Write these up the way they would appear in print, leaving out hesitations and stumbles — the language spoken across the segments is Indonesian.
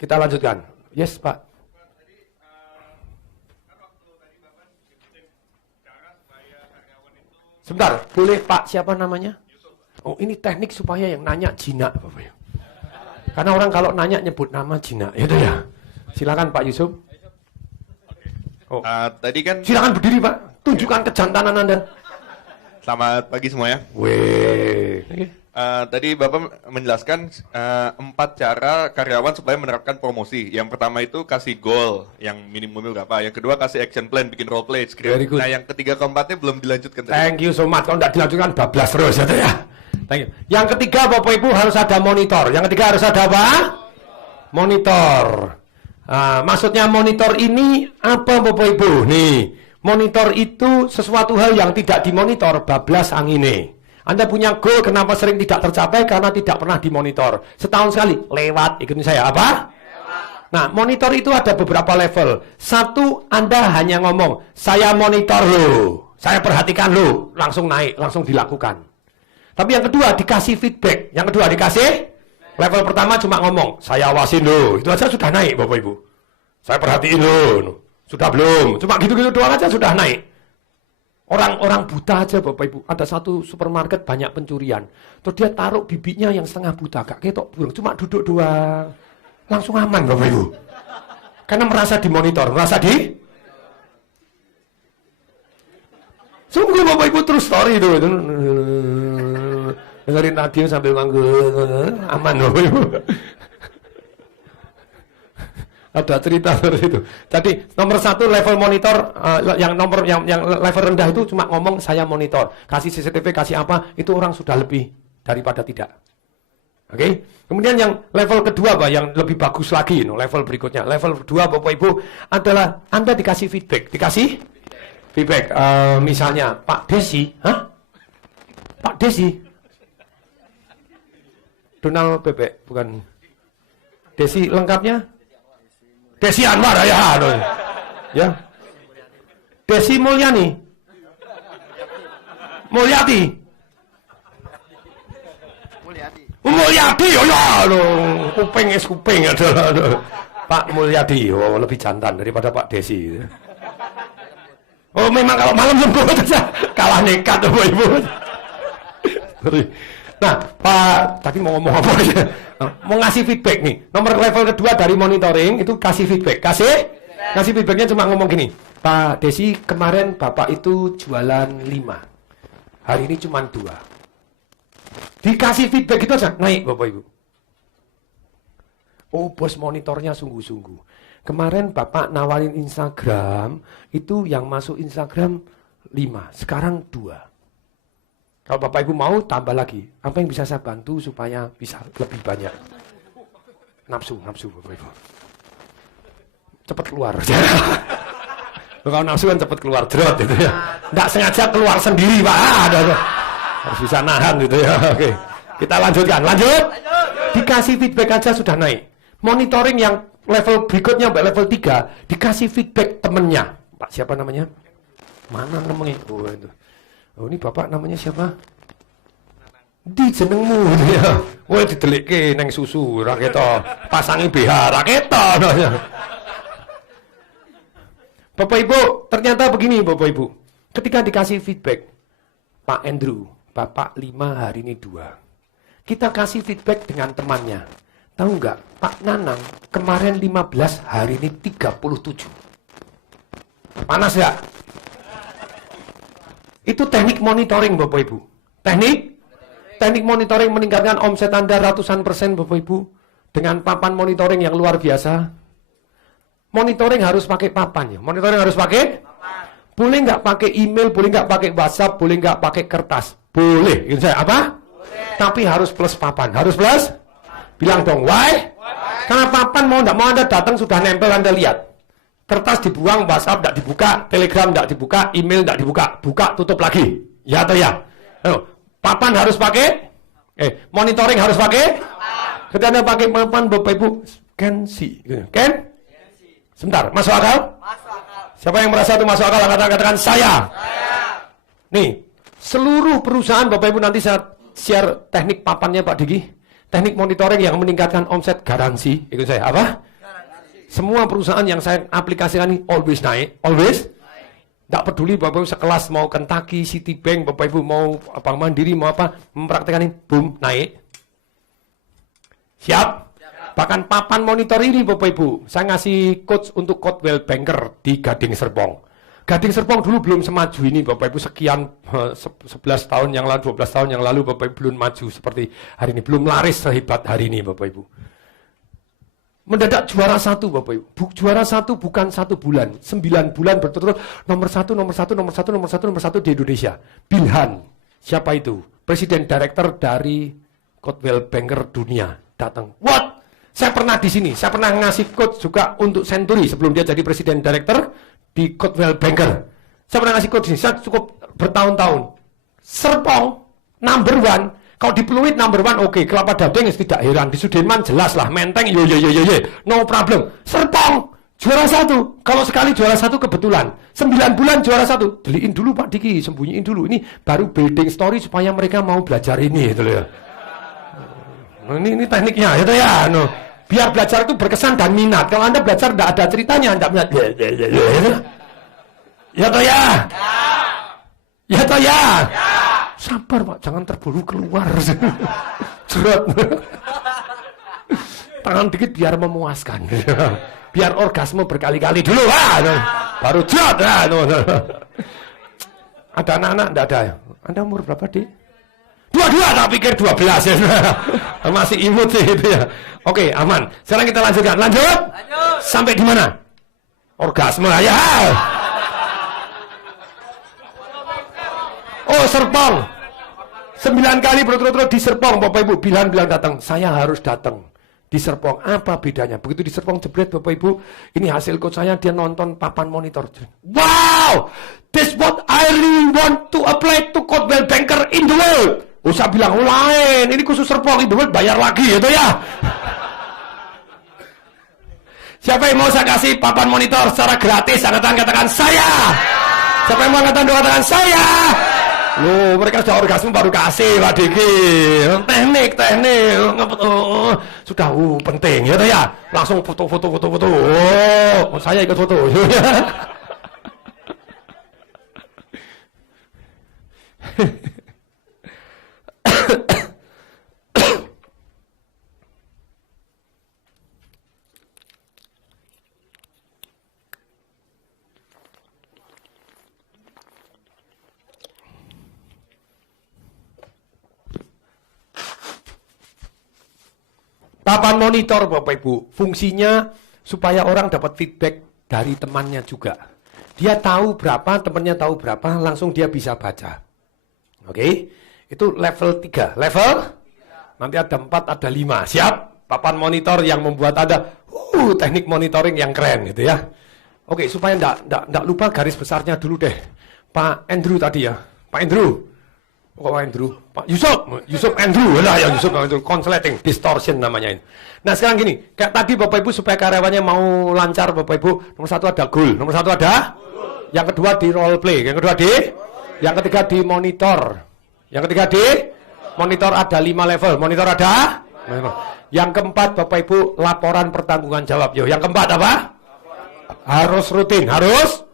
Kita lanjutkan. Yes, Pak. Sebentar, boleh Pak siapa namanya? Oh, ini teknik supaya yang nanya jinak, Bapak Ibu. Karena orang kalau nanya nyebut nama jinak, ya ya. Silakan Pak Yusuf. Oh. Tadi kan silakan berdiri Pak, tunjukkan kejantanan Anda. Selamat pagi semuanya. Weh. Tadi Bapak menjelaskan 4 cara karyawan supaya menerapkan promosi. Yang pertama itu kasih goal yang minimum berapa. Yang kedua kasih action plan, bikin role play, script. Nah yang ketiga keempatnya belum dilanjutkan tadi. Thank you so much. Kalau tidak dilanjutkan bablas terus ya. Thank you. Yang ketiga Bapak Ibu harus ada monitor. Yang ketiga harus ada apa? Monitor. Maksudnya monitor ini apa Bapak Ibu? Nih, monitor itu sesuatu hal yang tidak dimonitor, bablas angine. Anda punya goal, kenapa sering tidak tercapai? Karena tidak pernah dimonitor. Setahun sekali, lewat, ikutin saya, apa? Lewat. Nah, monitor itu ada beberapa level. Satu, Anda hanya ngomong, saya monitor lo, saya perhatikan lo, langsung naik, langsung dilakukan. Tapi yang kedua, dikasih feedback. Yang kedua, dikasih, level pertama cuma ngomong, saya awasin lo, itu aja sudah naik, Bapak Ibu. Saya perhatiin lo, sudah belum? Cuma gitu-gitu doang aja sudah naik. Orang buta aja Bapak Ibu, ada satu supermarket banyak pencurian. Terus dia taruh bibitnya yang setengah buta, gak ketok burung, cuma duduk doang. Langsung aman Bapak Ibu. Karena merasa dimonitor, merasa di... Sungguh Bapak Ibu terus story itu. Dengerin radio sambil nganggur, aman Bapak Ibu. Ada cerita seperti itu. Jadi nomor satu level monitor, yang level rendah itu cuma ngomong saya monitor, kasih CCTV, kasih apa, itu orang sudah lebih daripada tidak. Oke. Kemudian yang level kedua Pak, yang lebih bagus lagi, level berikutnya. Level kedua Bapak Ibu adalah Anda dikasih feedback, feedback. Misalnya Pak Desi, Pak Desi, Donald Bebek, bukan Desi lengkapnya? Desi Anwar ya. Desi Mulyani. Mulyati. Mulyadi ya lo, kuping ada. Pak Mulyadi, lebih jantan daripada Pak Desi. Oh memang kalau malam lembut aja kalah nekat Bapak Ibu. Nah, Pak, tadi mau ngomong apa aja? Mau ngasih feedback nih. Nomor level kedua dari monitoring itu kasih feedback. Kasih feedbacknya cuma ngomong gini. Pak Desi, kemarin Bapak itu jualan 5. Hari ini cuma 2. Dikasih feedback itu aja, naik Bapak Ibu. Oh, bos monitornya sungguh-sungguh. Kemarin Bapak nawarin Instagram, itu yang masuk Instagram 5. Sekarang 2. Kalau Bapak Ibu mau tambah lagi, apa yang bisa saya bantu supaya bisa lebih banyak? Nafsu Bapak Ibu. Cepat keluar. Kalau nafsu kan cepat keluar jerot itu ya. Nggak sengaja keluar sendiri Pak. Harus bisa nahan gitu ya. Oke. Kita lanjutkan. Lanjut. Dikasih feedback aja sudah naik. Monitoring yang level berikutnya level 3, dikasih feedback temennya. Pak siapa namanya? Mana namanya? Oh itu. Oh ini Bapak namanya siapa? Di jenengmu ya. Wah didelikke neng susu ra keto. Pasangi BH ra keto. Bapak Ibu, ternyata begini Bapak Ibu. Ketika dikasih feedback, Pak Andrew, Bapak 5 hari ini 2. Kita kasih feedback dengan temannya. Tahu nggak, Pak Nanang kemarin 15, hari ini 37. Panas nggak? Itu teknik monitoring Bapak Ibu. Teknik monitoring meningkatkan omset Anda ratusan persen Bapak Ibu. Dengan papan monitoring yang luar biasa. Monitoring harus pakai papan ya. Monitoring harus pakai papan. Boleh nggak pakai email, boleh nggak pakai WhatsApp, boleh nggak pakai kertas. Boleh. Gitu saya apa? Boleh. Tapi harus plus papan. Harus plus? Papan. Bilang dong, why? Karena papan mau nggak mau Anda datang sudah nempel Anda lihat. Kertas dibuang, WhatsApp tidak dibuka, Telegram tidak dibuka, email tidak dibuka, buka tutup lagi, ya atau ya? Papan harus pakai, monitoring harus pakai. Ketika Anda pakai papan, Bapak Ibu, can see, can? Sebentar, masuk akal? Masuk akal. Siapa yang merasa itu masuk akal? Katakan saya. Nih, seluruh perusahaan Bapak Ibu nanti saya share teknik papannya Pak Diki, teknik monitoring yang meningkatkan omset garansi. Ikut saya, apa? Semua perusahaan yang saya aplikasikan ini always naik, always. Tidak peduli Bapak Ibu sekelas mau Kentucky, Citibank, Bapak Ibu mau Bank Mandiri, mau apa, mempraktikkan ini, boom, naik. Siap? Bahkan papan monitor ini Bapak Ibu, saya ngasih coach untuk Coldwell Banker di Gading Serpong. Gading Serpong dulu belum semaju ini Bapak Ibu, sekian 11 tahun yang lalu, 12 tahun yang lalu Bapak Ibu belum maju seperti hari ini, belum laris sehebat hari ini Bapak Ibu. Mendadak juara 1 Bapak Ibu, juara 1 bukan 1 bulan, 9 bulan berturut-turut nomor 1 di Indonesia. Bilhan, siapa itu? Presiden Director dari Coldwell Banker Dunia datang. What? Saya pernah di sini, saya pernah ngasih coach juga untuk Century sebelum dia jadi Presiden Director di Coldwell Banker. Saya pernah ngasih coach ini, saya cukup bertahun-tahun. Serpong, number 1. Kalau di Pluit number 1, oke. Kelapa Gading tidak heran. Di Sudirman jelas lah. Menteng, yo. No problem. Serpong, juara 1. Kalau sekali juara 1 kebetulan. 9 bulan juara 1. Deliin dulu Pak Diki, sembunyiin dulu. Ini baru building story supaya mereka mau belajar ini. Gitu ya. Ini tekniknya, gitu ya. No. Biar belajar itu berkesan dan minat. Kalau Anda belajar tidak ada ceritanya, Anda minat. Ya toh ya? Ya toh ya? Sabar Pak, jangan terburu keluar. Jerat. Tangan dikit biar memuaskan. Biar orgasme berkali-kali dulu. Baru jerat. Ada anak-anak? Tidak ada. Anda umur berapa, Dik? 22, tak pikir 12 ya. Masih imut sih itu ya. Oke, aman. Sekarang kita lanjutkan. Lanjut. Sampai di mana? Orgasme ya. Oh, Serpong. 9 kali berturut-turut di Serpong, Bapak Ibu. Bilang datang. Saya harus datang di Serpong. Apa bedanya? Begitu di Serpong jebret, Bapak Ibu. Ini hasil coach saya, dia nonton papan monitor. Wow! This what I really want to apply to Coldwell Banker in the world. Usah bilang lain, ini khusus Serpong, itu bayar lagi gitu ya. Siapa yang mau saya kasih papan monitor secara gratis? Angkatan katakan saya. Siapa yang mau katakan saya? Loh, mereka sudah orgasme baru kasih Pak Diki. Teknik. Sudah penting gitu ya. Langsung foto. Oh, saya ikut foto. Papan monitor Bapak Ibu, fungsinya supaya orang dapat feedback dari temannya juga. Dia tahu berapa, temannya tahu berapa, langsung dia bisa baca. Oke, itu level 3. Level? Nanti ada 4, ada 5. Siap? Papan monitor yang membuat Anda, teknik monitoring yang keren gitu ya. Oke, supaya enggak lupa garis besarnya dulu deh. Pak Andrew tadi ya. Pak Andrew. Kok Andrew? Pak Yusuf Andrew lah ya, Yusuf Andrew, consulating distortion namanya ini. Nah sekarang gini, kayak tadi Bapak Ibu supaya karyawannya mau lancar Bapak Ibu, nomor 1 ada goal, nomor 1 ada, yang kedua di role play, yang kedua yang ketiga di monitor, yang ketiga di monitor ada 5 level, monitor ada, yang keempat Bapak Ibu laporan pertanggungan jawab. Yo, yang keempat apa? Harus rutin, harus.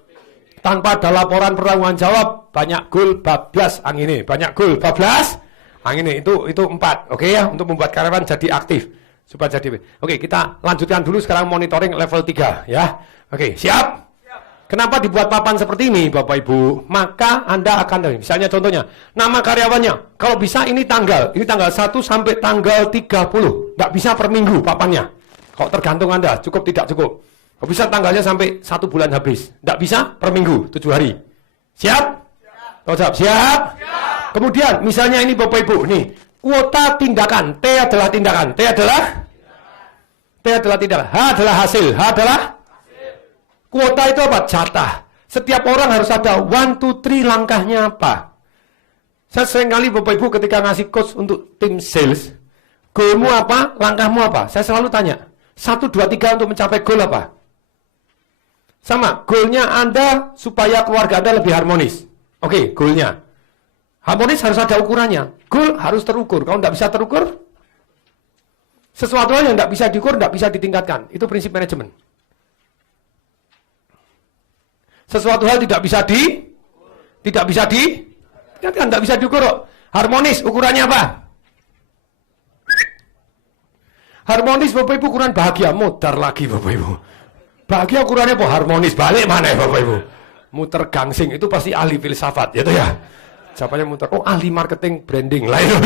Tanpa ada laporan pertanggungan jawab, banyak goal bablas angin ini, banyak goal bablas angin ini, itu 4, oke ya, untuk membuat karyawan jadi aktif, supaya jadi, oke kita lanjutkan dulu sekarang monitoring level 3 ya, oke siap? Kenapa dibuat papan seperti ini Bapak Ibu? Maka Anda akan, misalnya contohnya, nama karyawannya, kalau bisa ini tanggal 1 sampai tanggal 30, nggak bisa per minggu papannya, kalau tergantung Anda, cukup tidak cukup. Kalau bisa tanggalnya sampai 1 bulan habis. Tidak bisa per minggu, 7 hari. Siap? Siap? Siap? Kemudian, misalnya ini Bapak Ibu, nih, kuota tindakan. T adalah tindakan. T adalah tindakan. H adalah hasil. H adalah? Kuota itu apa? Jatah. Setiap orang harus ada 1, 2, 3 langkahnya apa. Saya sering kali Bapak Ibu ketika ngasih coach untuk tim sales, goalmu apa? Langkahmu apa? Saya selalu tanya. 1, 2, 3 untuk mencapai goal apa? Sama, goalnya Anda supaya keluarga Anda lebih harmonis. Oke, goalnya. Harmonis harus ada ukurannya. Goal harus terukur. Kalau tidak bisa terukur, sesuatu yang tidak bisa diukur, tidak bisa ditingkatkan. Itu prinsip manajemen. Sesuatu hal tidak bisa diukur. Harmonis ukurannya apa? Harmonis Bapak Ibu ukuran bahagia, muter lagi Bapak Ibu. Bahagia ukurannya apa? Harmonis, balik mana ya Bapak Ibu? Muter gangsing, itu pasti ahli filsafat, gitu ya. Siapanya muter? Oh, ahli marketing branding lain.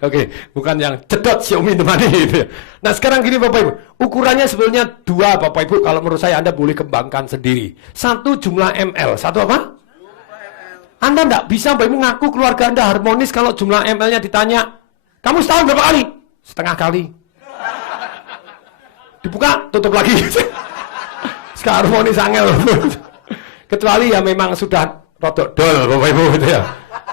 Oke, bukan yang cedot Xiaomi temani gitu ya. Nah, sekarang gini Bapak Ibu, ukurannya sebenarnya dua Bapak Ibu, kalau menurut saya Anda boleh kembangkan sendiri. Satu jumlah ml, satu apa? Anda enggak bisa Bapak Ibu ngaku keluarga Anda harmonis kalau jumlah ml-nya ditanya, kamu setahun berapa kali? Setengah kali. Dibuka, tutup lagi. Sekarang harmonis angel. Kecuali ya memang sudah rodok dol Bapak Ibu gitu ya.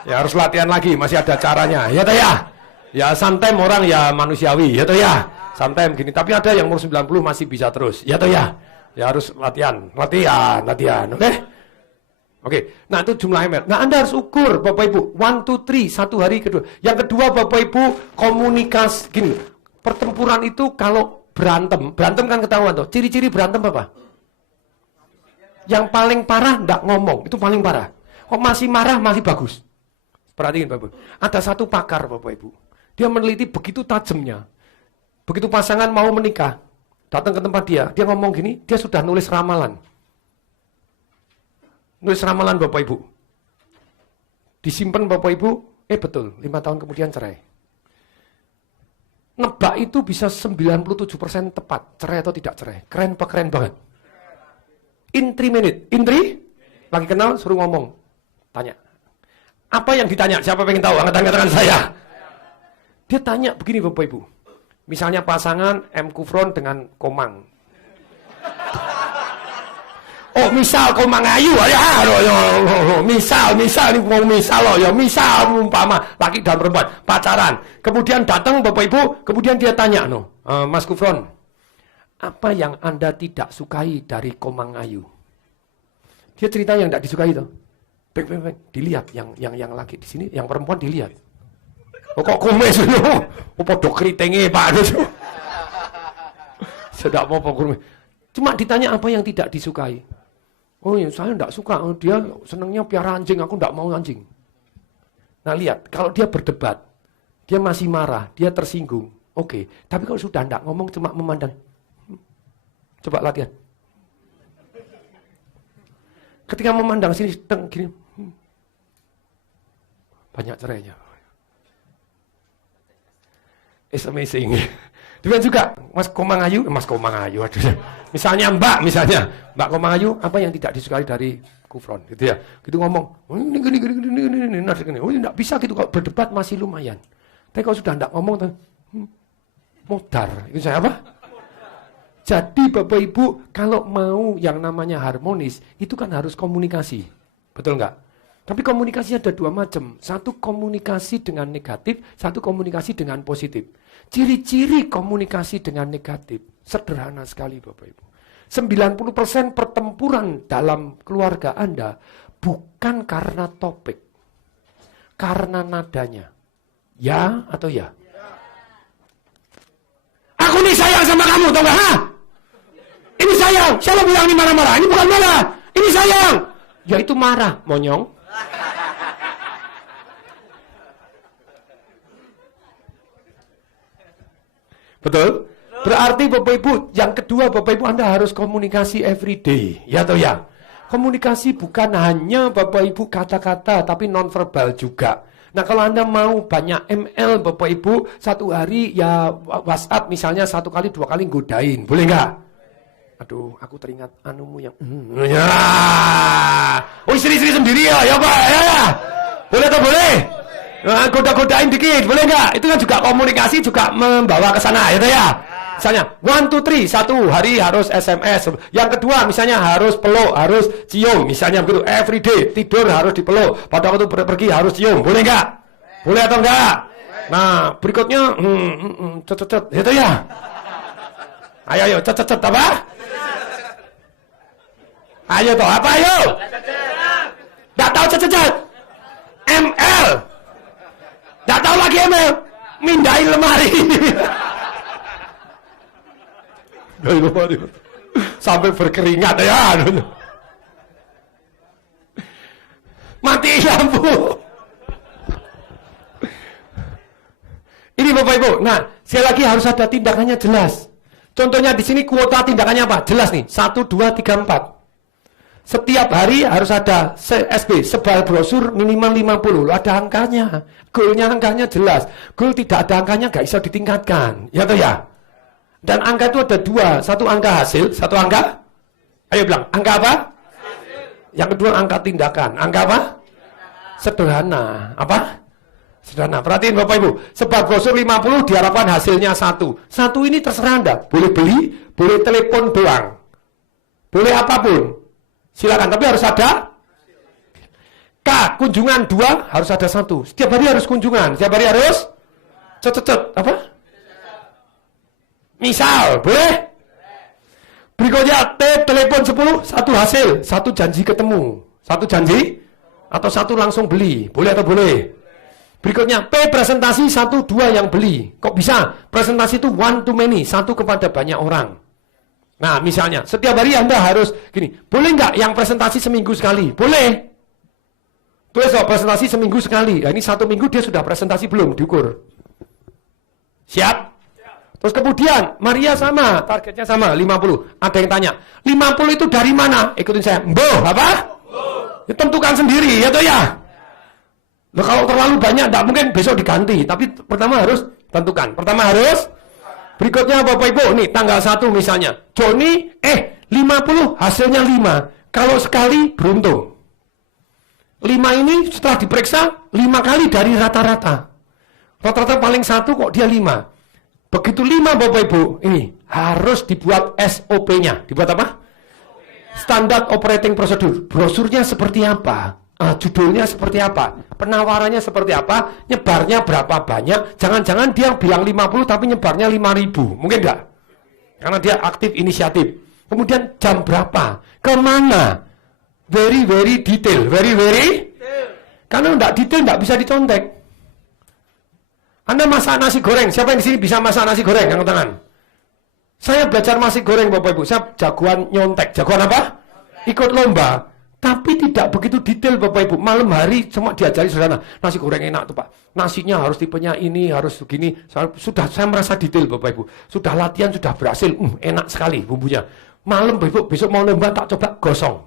Ya harus latihan lagi, masih ada caranya. Ya toh ya. Ya sometimes orang ya manusiawi, ya toh ya. Sometimes gini, tapi ada yang umur 90 masih bisa terus. Ya toh ya. Ya harus latihan. Oke? Oke. Nah, itu jumlah ml. Nah, Anda harus ukur Bapak Ibu. 1 2 3 satu hari kedua. Yang kedua Bapak Ibu komunikasi gini. Pertempuran itu kalau berantem kan ketahuan tuh. Ciri-ciri berantem apa? Yang paling parah enggak ngomong, itu paling parah. Kok masih marah masih bagus. Perhatiin Bapak Ibu. Ada satu pakar Bapak Ibu. Dia meneliti begitu tajamnya. Begitu pasangan mau menikah, datang ke tempat dia ngomong gini, dia sudah nulis ramalan. Nulis ramalan Bapak Ibu. Disimpan Bapak Ibu, betul, 5 tahun kemudian cerai. Nebak itu bisa 97% tepat, cerai atau tidak cerai. Keren banget. In 3 minutes. Lagi kenal, suruh ngomong. Tanya. Apa yang ditanya? Siapa pengen tahu? Angkat tangan saya. Dia tanya begini Bapak Ibu. Misalnya pasangan M. Kufron dengan Komang. Oh, misal Komang Ayu ya. Misal ini mau misal loh ya. Misal umpama laki dan perempuan pacaran. Kemudian datang Bapak Ibu, kemudian dia tanya Mas Kufron, apa yang Anda tidak sukai dari Komang Ayu? Dia cerita yang tidak disukai itu. Dilihat yang laki di sini, yang perempuan dilihat. Oh, kok kumis itu? Oh, podok keritingnya Pak. Sudah mau kumis. Cuma ditanya apa yang tidak disukai. Oh ya, saya tidak suka. Oh, dia senangnya piara anjing, aku tidak mau anjing. Nah lihat, kalau dia berdebat, dia masih marah, dia tersinggung. Oke, tapi kalau sudah tidak ngomong, cuma memandang. Coba latihan. Ketika memandang sini, gini. Banyak cerainya. It's amazing. Demikian juga Mas Komang Ayu. Aduh. Misalnya Mbak Komang Ayu, apa yang tidak disukai dari Kufron, gitu ya. Gitu ngomong, ini gini. Oh, enggak bisa gitu, kalau berdebat masih lumayan. Tapi kalau sudah enggak ngomong, modar. Itu saya apa? Jadi Bapak Ibu, kalau mau yang namanya harmonis, itu kan harus komunikasi. Betul enggak? Tapi komunikasi ada dua macam. Satu komunikasi dengan negatif, satu komunikasi dengan positif. Ciri-ciri komunikasi dengan negatif sederhana sekali Bapak Ibu. 90% pertempuran dalam keluarga Anda bukan karena topik, karena nadanya. Ya atau ya? Aku nih sayang sama kamu, tau gak? Ha? Ini sayang, siapa bilang ini marah-marah? Ini bukan marah, ini sayang. Ya itu marah, monyong. Betul? Berarti Bapak Ibu, yang kedua Bapak Ibu Anda harus komunikasi everyday. Ya atau ya? Komunikasi bukan hanya Bapak Ibu kata-kata, tapi nonverbal juga. Nah kalau Anda mau banyak ML Bapak Ibu, satu hari ya WhatsApp misalnya 1 kali 2 kali godain. Boleh nggak? Aduh, aku teringat anumu yang... Ya. Oh istri-istri sendiri ya Pak? Ya. Boleh atau boleh? Nah, goda-godain dikit, boleh nggak? Itu kan juga komunikasi juga membawa ke sana, ya ya. Misalnya 1 2 3, 1 hari harus SMS. Yang kedua misalnya harus peluk, harus cium, misalnya begitu. Everyday tidur harus dipeluk. Pada waktu pergi harus cium, boleh nggak? Boleh atau enggak? Nah berikutnya, cet, itu ya. Ayo, cet apa? Ayo toh, apa ayo? Nggak tahu cet. ML. Nggak tahu lagi ML. Mindahin lemari. Sampai berkeringat ya. Mati lampu. Ini Bapak Ibu. Nah, sekali lagi harus ada tindakannya jelas. Contohnya di sini kuota tindakannya apa? Jelas nih. 1, 2, 3, 4. Setiap hari harus ada SB, sebar brosur minimal 50. Ada angkanya. Goalnya angkanya jelas. Goal tidak ada angkanya gak bisa ditingkatkan. Ya toh ya? Dan angka itu ada 2. Satu angka hasil, satu angka. Ayo bilang, angka apa? Hasil. Yang kedua angka tindakan. Angka apa? Sederhana. Apa? Sederhana. Perhatiin Bapak Ibu. Sebar brosur 50 diharapkan hasilnya 1. 1 ini terserah Anda. Boleh beli, boleh telepon doang. Boleh apapun. Silakan, tapi harus ada K, kunjungan 2 harus ada 1. Setiap hari harus kunjungan, setiap hari harus cet. Apa? Misal, boleh? Berikutnya T, telepon 10, 1 hasil, 1 janji ketemu. 1 janji atau 1 langsung beli. Boleh atau boleh? Berikutnya P, presentasi 1, 2 yang beli. Kok bisa? Presentasi itu one to many, 1 kepada banyak orang. Nah, misalnya, setiap hari Anda harus gini, boleh nggak yang presentasi seminggu sekali? Boleh. Tulis presentasi seminggu sekali. Nah, ini 1 minggu dia sudah presentasi belum? Diukur. Siap? Terus kemudian, Maria sama, targetnya sama, 50. Ada yang tanya, 50 itu dari mana? Ikutin saya. Mboh, apa? Ya, tentukan sendiri, ya toh ya? Loh, kalau terlalu banyak, enggak mungkin besok diganti. Tapi pertama harus tentukan. Pertama harus berikutnya Bapak Ibu, nih tanggal 1 misalnya. Joni, 50 hasilnya 5. Kalau sekali beruntung. 5 ini setelah diperiksa 5 kali dari rata-rata. Rata-rata paling 1 kok dia 5. Begitu 5 Bapak Ibu, ini harus dibuat SOP-nya. Dibuat apa? Standard Operating Procedure. Brosurnya seperti apa? Judulnya seperti apa? Penawarannya seperti apa? Nyebarnya berapa banyak? Jangan-jangan dia bilang 50 tapi nyebarnya 5.000. Mungkin enggak? Karena dia aktif inisiatif. Kemudian jam berapa? Kemana? Very, very detail. Very, very? Karena enggak detail, enggak bisa dicontek. Anda masak nasi goreng. Siapa yang di sini bisa masak nasi goreng? Angkat tangan. Saya belajar nasi goreng Bapak Ibu. Saya jagoan nyontek. Jagoan apa? Ikut lomba. Tapi tidak begitu detail Bapak Ibu. Malam hari cuma diajari sederhana. Nasi goreng enak tuh Pak. Nasinya harus tipenya ini, harus begini. Saya merasa detail Bapak Ibu. Sudah latihan, sudah berhasil. Enak sekali bumbunya. Malam Bapak Ibu, besok mau lomba tak coba gosong.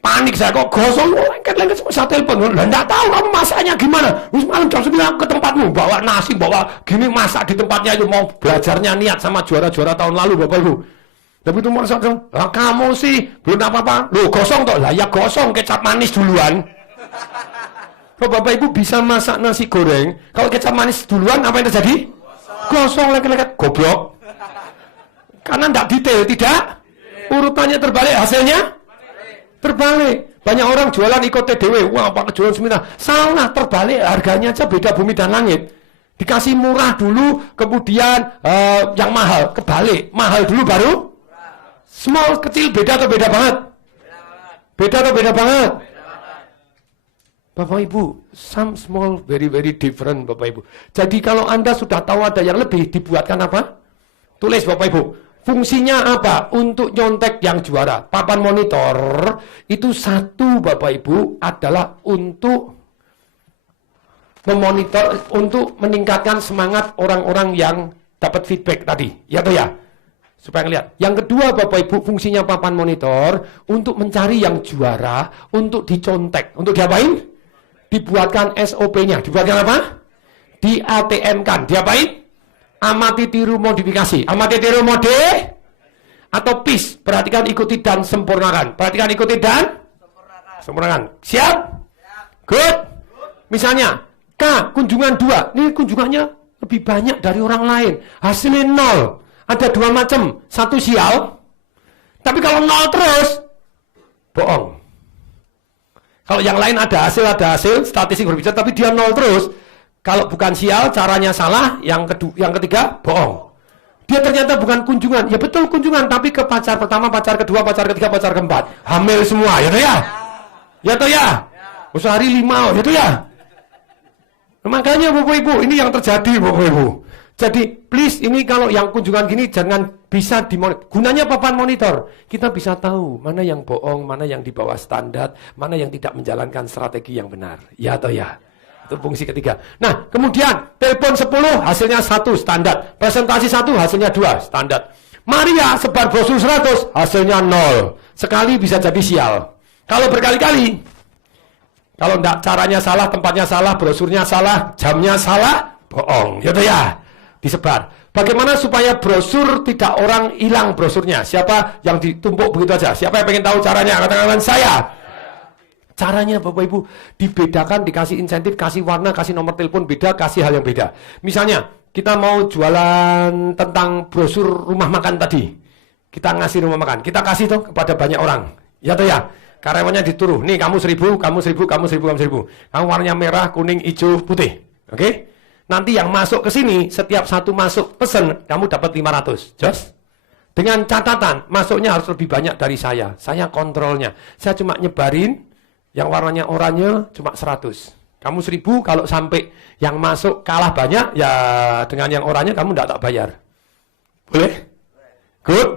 Panik saya kok gosong. Lengket-lengket saya telepon. Lah enggak tahu kamu masaknya gimana. Terus malam jam 9 ke tempatmu. Bawa nasi, bawa gini masak di tempatnya itu. Mau belajarnya niat sama juara-juara tahun lalu Bapak Ibu. Tapi itu masak dong, lah kamu sih belum apa-apa. Loh gosong toh, lah ya gosong kecap manis duluan. Kalau Bapak Ibu bisa masak nasi goreng, kalau kecap manis duluan apa yang terjadi? Gosong leket-leket, goblok. Karena tidak detail, tidak. Urutannya terbalik, hasilnya terbalik. Banyak orang jualan ikut TDW, wah apa jualan seminar. Salah, terbalik, harganya aja beda bumi dan langit. Dikasih murah dulu, kemudian yang mahal, kebalik. Mahal dulu baru small, kecil, beda atau beda banget? Beda atau beda banget? Bapak Ibu, some small, very, very different Bapak Ibu. Jadi kalau Anda sudah tahu ada yang lebih, dibuatkan apa? Tulis Bapak Ibu. Fungsinya apa? Untuk nyontek yang juara. Papan monitor, itu satu Bapak Ibu adalah untuk memonitor, untuk meningkatkan semangat orang-orang yang dapat feedback tadi. Ya atau ya? Supaya ngelihat. Yang kedua Bapak Ibu, fungsinya papan monitor untuk mencari yang juara, untuk dicontek. Untuk diapain? Dibuatkan SOP-nya. Dibuatkan apa? Di ATM-kan. Diapain? Amati, tiru, modifikasi. Amati, tiru, mode atau PIS. Perhatikan, ikuti, dan sempurnakan. Perhatikan, ikuti, dan sempurnakan. Siap? Good. Misalnya, K, kunjungan 2. Ini kunjungannya lebih banyak dari orang lain. Hasilnya 0. Ada 2 macam, 1 sial, tapi kalau 0 terus, bohong. Kalau yang lain ada hasil, statistik berbicara, tapi dia 0 terus. Kalau bukan sial, caranya salah. Yang ketiga, bohong. Dia ternyata bukan kunjungan, ya betul kunjungan, tapi ke pacar pertama, pacar kedua, pacar ketiga, pacar keempat, hamil semua, ya toh ya? Ya toh ya? Sehari 5, ya toh ya? Makanya Bapak Ibu, ini yang terjadi Bapak Ibu. Jadi please ini kalau yang kunjungan gini jangan Bisa dimonitor. Gunanya papan monitor. Kita bisa tahu mana yang bohong, mana yang di bawah standar, mana yang tidak menjalankan strategi yang benar. Ya atau ya? Itu fungsi ketiga. Nah, kemudian telepon 10 hasilnya 1 standar. Presentasi 1 hasilnya 2 standar. Maria sebar brosur 100 hasilnya 0. Sekali bisa jadi sial. Kalau berkali-kali, kalau enggak, caranya salah, tempatnya salah, brosurnya salah, jamnya salah, bohong. Gitu ya. Disebar. Bagaimana supaya brosur tidak orang hilang brosurnya? Siapa yang ditumpuk begitu aja? Siapa yang pengen tahu caranya? Katakan saya. Caranya Bapak Ibu dibedakan, dikasih insentif, kasih warna, kasih nomor telepon beda, kasih hal yang beda. Misalnya kita mau jualan tentang brosur rumah makan tadi, kita ngasih rumah makan, kita kasih tuh kepada banyak orang, ya tuh ya. Karyawannya dituruh, nih kamu 1000, kamu 1000, kamu 1000, kamu 1000. Kamu warnanya merah, kuning, hijau, putih, oke? Nanti yang masuk ke sini, setiap satu masuk pesen, kamu dapat 500, just. Dengan catatan, masuknya harus lebih banyak dari saya kontrolnya. Saya cuma nyebarin. Yang warnanya oranye cuma 100. Kamu 1000, kalau sampai yang masuk kalah banyak, ya dengan yang oranye kamu tidak tak bayar. Boleh? Good?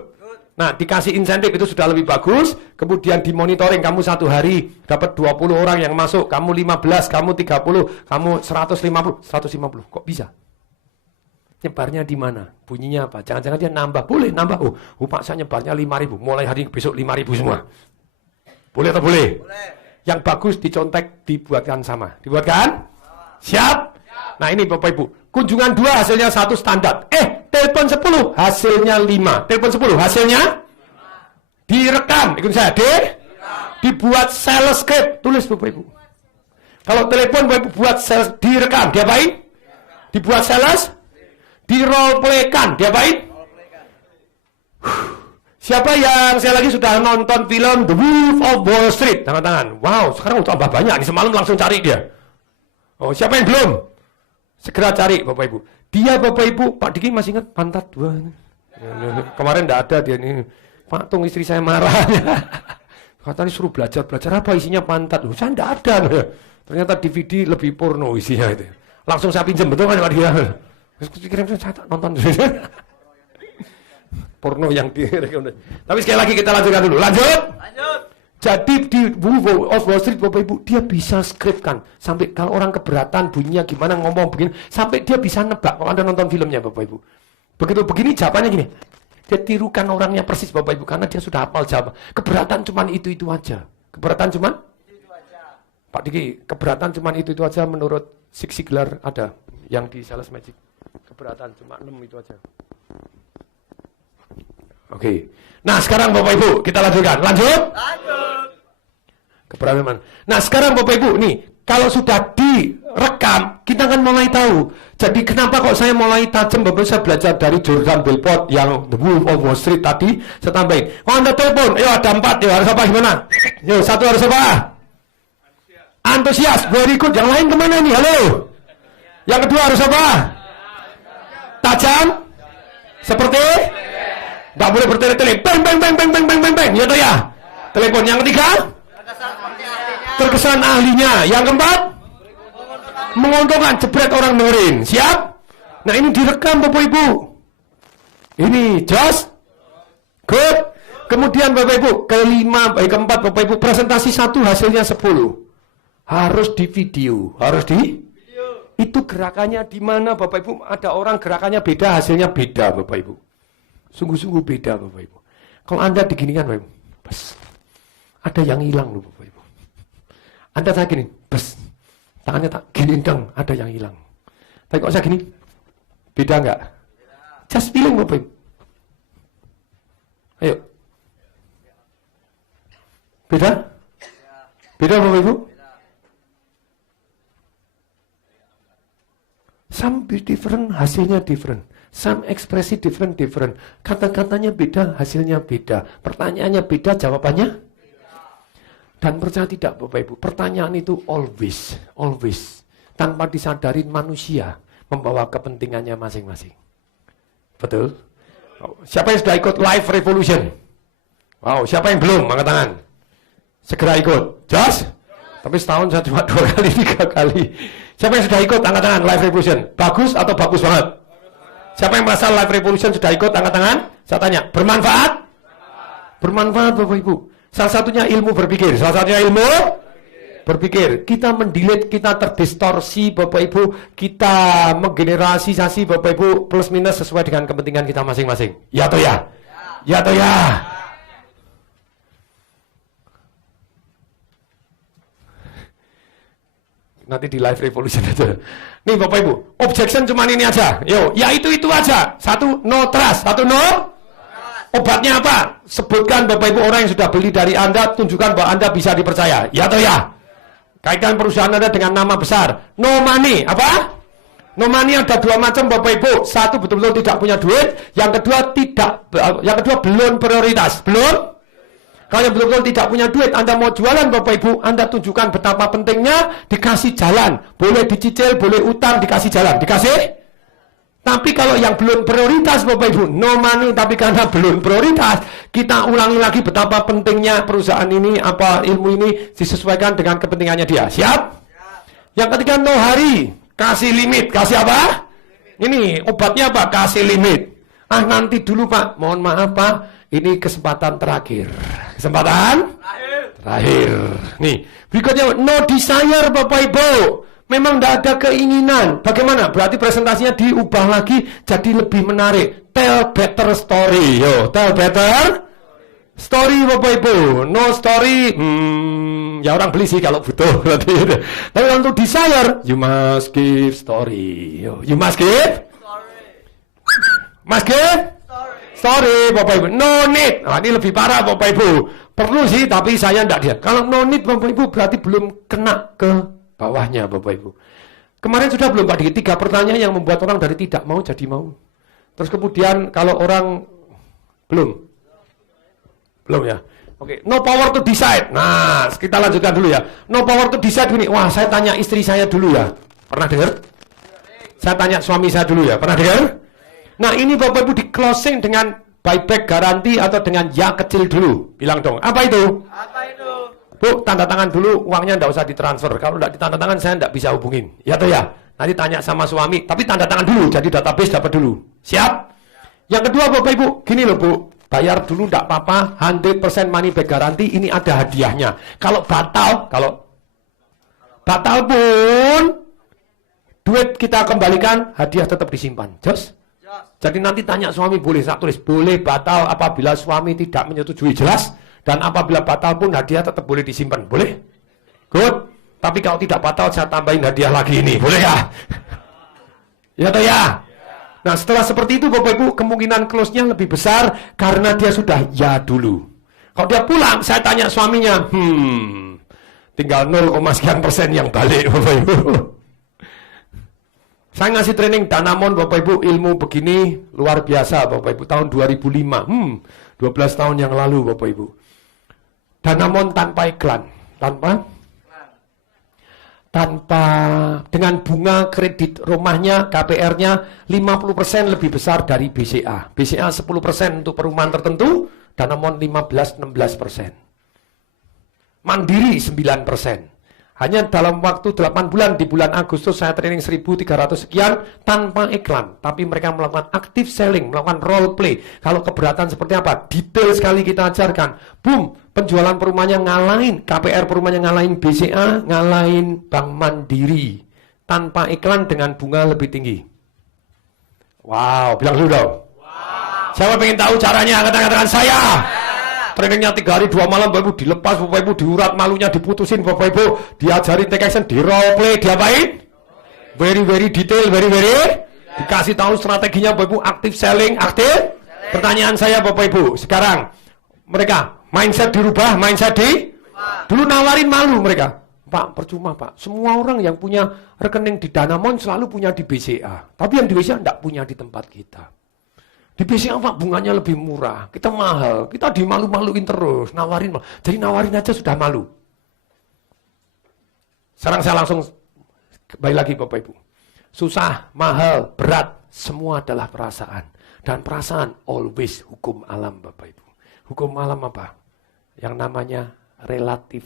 Nah, dikasih insentif itu sudah lebih bagus. Kemudian dimonitoring, kamu 1 hari dapat 20 orang yang masuk. Kamu 15, kamu 30, kamu 150. 150, kok bisa? Nyebarnya di mana? Bunyinya apa? Jangan-jangan dia nambah. Boleh nambah. Oh Pak, saya nyebarnya 5.000. Mulai hari besok 5.000 semua. Boleh atau boleh? Boleh. Yang bagus dicontek, dibuatkan sama. Dibuatkan? Siap? Nah ini Bapak Ibu. Kunjungan 2 hasilnya 1 standar. Telepon 10 hasilnya 5. Telepon 10 hasilnya? Direkam. Ikut saya. Dibuat sales script. Tulis Bapak Ibu. Kalau telepon Bapak Ibu buat sales, direkam. Diapain? Dibuat sales? Di role play-kan. Diapain? Siapa yang saya lagi sudah nonton film The Wolf of Wall Street? Tangan-tangan. Wow, sekarang udah tambah banyak. Ini semalam langsung cari dia. Oh, siapa yang belum? Segera cari, Bapak Ibu. Dia, Bapak Ibu, Pak Diki masih ingat pantat 2. Kemarin enggak ada dia ini. Pak Tung, istri saya marah. Katanya suruh belajar apa isinya pantat. Loh, saya enggak ada. Ternyata DVD lebih porno isinya itu. Langsung saya pinjam, betul kan Pak dia? Kira-kira saya tak nonton. Porno yang direkomendasi. Tapi sekali lagi kita lanjutkan dulu. Lanjut. Jadi di Wolf of Wall Street Bapak Ibu, dia bisa skripkan sampai kalau orang keberatan bunyinya gimana, ngomong begini, sampai dia bisa nebak. Kalau Anda nonton filmnya Bapak Ibu, begitu begini jawabannya gini, dia tirukan orangnya persis Bapak Ibu, karena dia sudah hafal jawaban. Keberatan cuman itu aja. Keberatan cuman itu aja. Pak Diki, keberatan cuman itu aja menurut Zig Ziglar ada yang di Sales Magic. Keberatan cuma 6 itu aja. Oke. Nah, sekarang Bapak Ibu, kita lanjutkan. Lanjut? Keberanian. Nah, sekarang Bapak Ibu, nih, kalau sudah direkam, kita akan mulai tahu. Jadi, kenapa kok saya mulai tajam, Bapak, saya belajar dari Jordan Belfort yang The Wolf of Wall Street tadi, saya tambahin. Oh, Anda telepon, yuk ada 4, yuk harus apa, gimana? Yuk, 1 harus apa? Antusias, very good. Yang lain kemana nih? Halo? Yang kedua harus apa? Tajam? Seperti? Nggak boleh bertele-tele, bang, bang, bang, bang, bang, bang, bang, bang, ya toh ya. Telepon yang ketiga, terkesan ahlinya. Yang keempat, menguntungkan, jebret orang dengerin. Siap? Nah ini direkam Bapak Ibu. Ini just good. Kemudian Bapak Ibu, keempat Bapak Ibu, presentasi 1 hasilnya 10. Harus di video, harus di itu gerakannya di mana Bapak Ibu? Ada orang gerakannya beda, hasilnya beda Bapak Ibu. Sungguh-sungguh beda Bapak Ibu. Kalau Anda diginikan Bapak Ibu, bes, ada yang hilang loh Bapak Ibu. Anda saya gini, bes, tangannya tak gini dong, ada yang hilang. Tapi kok saya gini, beda enggak? Just feeling Bapak Ibu. Ayo. Beda? Beda Bapak Ibu? Some different, hasilnya different. Some ekspresi different. Kata-katanya beda, hasilnya beda. Pertanyaannya beda, jawabannya beda. Dan percaya tidak Bapak Ibu, pertanyaan itu always. Tanpa disadarin manusia membawa kepentingannya masing-masing. Betul? Siapa yang sudah ikut Live Revolution? Wow, siapa yang belum? Angkat tangan. Segera ikut. Just? Tapi setahun saya cuma 2 kali, 3 kali. Siapa yang sudah ikut? Angkat tangan Live Revolution. Bagus atau bagus banget? Siapa yang merasa Life Revolution sudah ikut, angkat tangan? Saya tanya, bermanfaat? Bermanfaat Bapak Ibu. Salah satunya ilmu berpikir. Salah satunya ilmu berpikir. Kita mendelete, kita terdistorsi Bapak Ibu. Kita menggeneralisasi Bapak Ibu plus minus sesuai dengan kepentingan kita masing-masing. Ya atau ya? Ya atau ya? Nanti di Live Revolution aja. Nih Bapak Ibu, objection cuma ini aja. Yo, ya itu aja. Satu, no trust. Satu, no. Obatnya apa? Sebutkan Bapak Ibu orang yang sudah beli dari Anda, tunjukkan bahwa Anda bisa dipercaya. Ya atau ya? Kaitkan perusahaan Anda dengan nama besar. No money. Apa? No money ada dua macam Bapak Ibu. Satu betul-betul tidak punya duit. Yang kedua belum prioritas. Belum? Kalau yang betul-betul tidak punya duit, Anda mau jualan Bapak Ibu, Anda tunjukkan betapa pentingnya dikasih jalan. Boleh dicicil, boleh utang, dikasih jalan. Dikasih? Tapi kalau yang belum prioritas Bapak Ibu, no money, tapi karena belum prioritas, kita ulangi lagi betapa pentingnya perusahaan ini, apa ilmu ini disesuaikan dengan kepentingannya dia. Siap? Yang ketiga, no hurry. Kasih limit. Kasih apa? Ini obatnya apa? Kasih limit. Nanti dulu Pak. Mohon maaf Pak. Ini kesempatan terakhir. Kesempatan? Terakhir. Nih, berikutnya no desire Bapak Ibu. Memang tidak ada keinginan. Bagaimana? Berarti presentasinya diubah lagi jadi lebih menarik. Tell better story. Yo, tell better story Bapak Ibu. No story. Ya orang beli sih kalau butuh. Tapi untuk desire, you must give story. Yo, you must give story Bapak Ibu. No need. Nah, ini lebih parah Bapak Ibu. Perlu sih tapi saya tidak dia. Kalau no need Bapak Ibu berarti belum kena ke bawahnya Bapak Ibu. Kemarin sudah belum Pak Diki 3 pertanyaan yang membuat orang dari tidak mau jadi mau. Terus kemudian kalau orang belum ya. Oke, no power to decide. Nah, kita lanjutkan dulu ya. No power to decide ini. Wah, saya tanya istri saya dulu ya. Pernah dengar? Saya tanya suami saya dulu ya. Pernah dengar? Nah, ini Bapak Ibu di closing dengan buyback garanti atau dengan ya kecil dulu. Bilang dong, apa itu? Apa itu? Bu, tanda tangan dulu, uangnya enggak usah ditransfer. Kalau enggak ditanda tangan, saya enggak bisa hubungin. Ya atau ya? Nanti tanya sama suami, tapi tanda tangan dulu, jadi database dapat dulu. Siap? Yang kedua Bapak Ibu, gini loh Bu, bayar dulu enggak apa-apa, 100% money back garanti, ini ada hadiahnya. Kalau batal pun, duit kita kembalikan, hadiah tetap disimpan. Jos? Jadi nanti tanya suami, boleh saya tulis, boleh batal apabila suami tidak menyetujui, jelas? Dan apabila batal pun hadiah tetap boleh disimpan. Boleh? Good. Tapi kalau tidak batal saya tambahin hadiah lagi ini. Boleh ya? Ya atau ya? Nah setelah seperti itu Bapak Ibu kemungkinan close-nya lebih besar karena dia sudah ya dulu. Kalau dia pulang saya tanya suaminya, tinggal 0,sekian% yang balik Bapak Ibu. Saya ngasih training Danamon Bapak Ibu ilmu begini luar biasa Bapak Ibu tahun 2005. 12 tahun yang lalu Bapak Ibu. Danamon tanpa iklan, tanpa dengan bunga kredit rumahnya KPR-nya 50% lebih besar dari BCA. BCA 10% untuk perumahan tertentu, Danamon 15-16%. Mandiri 9%. Hanya dalam waktu 8 bulan, di bulan Agustus saya training 1.300 sekian tanpa iklan. Tapi mereka melakukan active selling, melakukan role play. Kalau keberatan seperti apa? Detail sekali kita ajarkan. Boom, penjualan perumahannya ngalahin, KPR perumahannya ngalahin BCA, ngalahin Bank Mandiri. Tanpa iklan dengan bunga lebih tinggi. Wow, bilang dulu dong. Wow. Siapa pengen tahu caranya? Angkat-angkat saya. Trainingnya 3 hari 2 malam Bapak Ibu dilepas, Bapak Ibu diurat malunya diputusin Bapak Ibu, diajarin take action, di role play, diapain? Very detail, very dikasih tahu strateginya Bapak Ibu, active selling, aktif. Pertanyaan saya Bapak Ibu, sekarang mereka mindset dirubah, dulu nawarin malu mereka. Pak, percuma Pak, semua orang yang punya rekening di Danamon selalu punya di BCA, tapi yang di BCA enggak punya di tempat kita. Di BCA Pak bunganya lebih murah, kita mahal, kita dimalu-maluin terus, nawarin, jadi nawarin aja sudah malu. Sekarang saya langsung kembali lagi Bapak Ibu. Susah, mahal, berat, semua adalah perasaan. Dan perasaan always hukum alam Bapak Ibu. Hukum alam apa? Yang namanya relatif.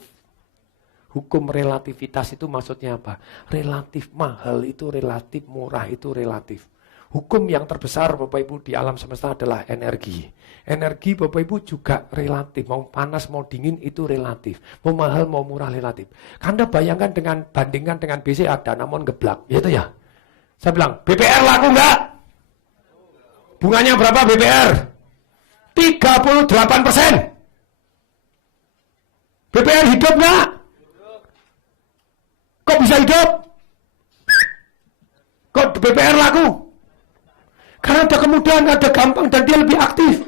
Hukum relativitas itu maksudnya apa? Relatif mahal itu relatif, murah itu relatif. Hukum yang terbesar Bapak Ibu di alam semesta adalah energi. Energi Bapak Ibu juga relatif. Mau panas, mau dingin itu relatif. Mau mahal, mau murah relatif. Anda bayangkan bandingkan dengan BC ada namun geblak. Gitu ya. Saya bilang, BPR laku enggak? Bunganya berapa BPR? 38%. BPR hidup enggak? Kok bisa hidup? Kok BPR laku? Karena ada kemudahan, ada gampang, dan dia lebih aktif.